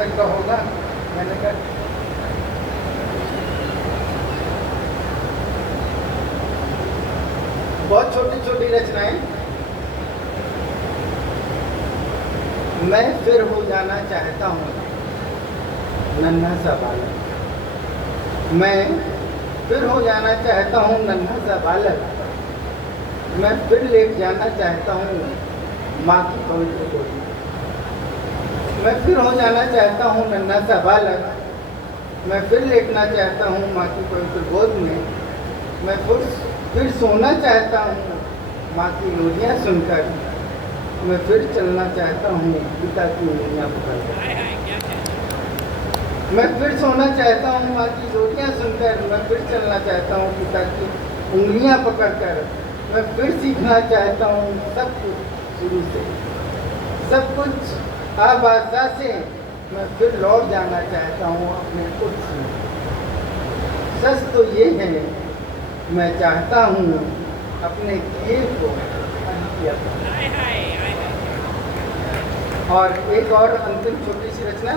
तक का होगा। मैंने कहा बहुत छोटी छोटी रचनाएं। मैं फिर हो जाना चाहता हूँ नन्हा सा बालक। मैं फिर हो जाना चाहता हूँ नन्हा सा बालक। मैं फिर लेट जाना चाहता हूँ माँ की पवित्र गोद में। मैं फिर हो जाना चाहता हूँ नन्हा सा बालक। मैं फिर लेटना चाहता हूँ माँ की पवित्र गोद में। मैं फिर सोना चाहता हूँ माँ की लोरियाँ सुनकर। मैं फिर चलना चाहता हूँ पिता की उंगलियाँ पकड़कर। मैं फिर सोना चाहता हूँ माँ की लोरियाँ सुनकर। मैं फिर चलना चाहता हूँ पिता की उंगलियाँ पकड़कर। मैं फिर सीखना चाहता हूँ सब कुछ शुरू से, सब कुछ आबादा से। मैं फिर लौट जाना चाहता हूँ अपने खुद से। सच तो ये है, मैं चाहता हूँ अपने किए को किया। और एक और अंतिम छोटी सी रचना।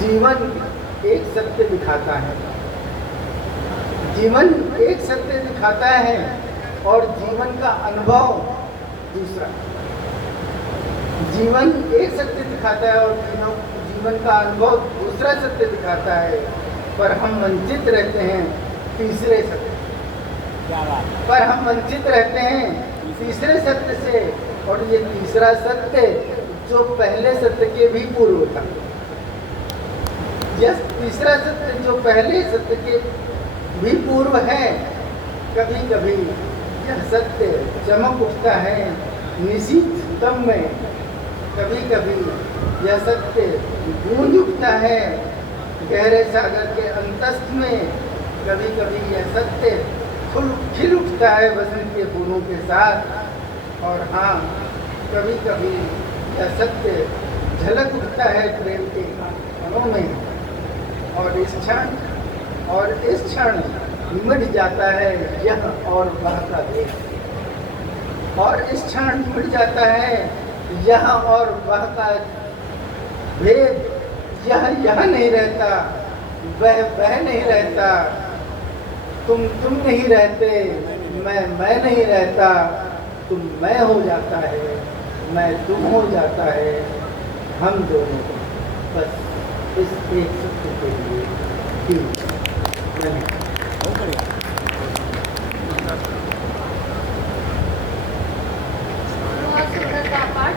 जीवन एक सत्य दिखाता है। जीवन एक सत्य दिखाता है और जीवन का अनुभव दूसरा। जीवन एक सत्य दिखाता है और जीवन का अनुभव दूसरा सत्य दिखाता है, पर हम वंचित रहते हैं तीसरे सत्य। पर हम वंचित रहते हैं तीसरे सत्य से, और ये तीसरा सत्य जो पहले सत्य के भी पूर्व था। यह तीसरा सत्य जो पहले सत्य के भी पूर्व है। कभी कभी यह सत्य चमक उठता है निशीतम में। कभी कभी यह सत्य गूंज उठता है गहरे सागर के अंतस्थ में। कभी कभी यह सत्य खिल उठता है बसंत के फूलों के साथ। और हाँ, कभी कभी यह सत्य झलक उठता है प्रेम के क्षणों में। और इस क्षण मिट जाता है यह और वह का भेद। और इस क्षण मिट जाता है यह और वह का भेद। यह नहीं रहता, वह नहीं रहता, तुम नहीं रहते, मैं नहीं रहता, तुम मैं हो जाता है, मैं तुम हो जाता है। हम दोनों बस इस एक सत्य के लिए ठीक। बहुत सुंदर था पाठ।